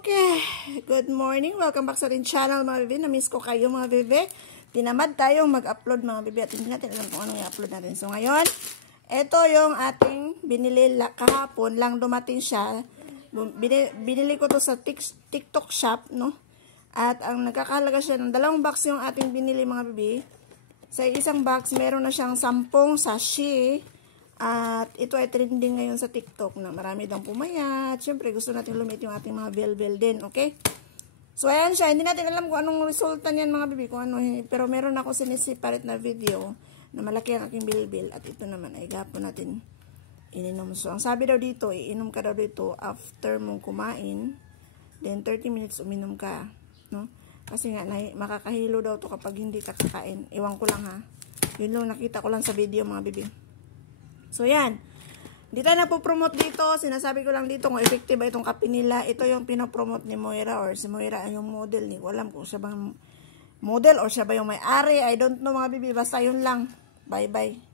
Okay, good morning. Welcome back sa ating channel mga bebe. Na-miss ko kayo mga bebe. Tinamad tayong mag-upload mga bebe at hindi natin alam kung anong i-upload natin. So ngayon, ito yung ating binili kahapon lang dumating siya. Binili ko to sa TikTok shop, no? At ang nagkakahalaga siya ng 2 box yung ating binili mga bebe. Sa isang box, meron na siyang 10 sachet. At ito ay trending ngayon sa TikTok na marami daw pumayat. Siyempre, gusto natin lumit yung ating mga bell-bell din, okay? So, ayan siya. Hindi natin alam kung anong resulta niyan mga bibi. Kung ano, pero meron ako sinisiparate na video na malaki ang aking bell-bell. At ito naman ay gapo natin ininom. So, ang sabi daw dito, iinom ka daw dito after mong kumain. Then, 30 minutes uminom ka. No? Kasi nga, makakahilo daw to kapag hindi ka kakain. Iwan ko lang ha. Yun lang nakita ko lang sa video mga bibi. So, yan. Hindi tayo napopromote dito. Sinasabi ko lang dito kung effective ba itong kape nila. Ito yung pinopromote ni Moira or si Moira ay yung model. Hindi ko alam kung siya bang model or siya ba yung may-ari. I don't know mga bibi. Basta yun lang. Bye-bye.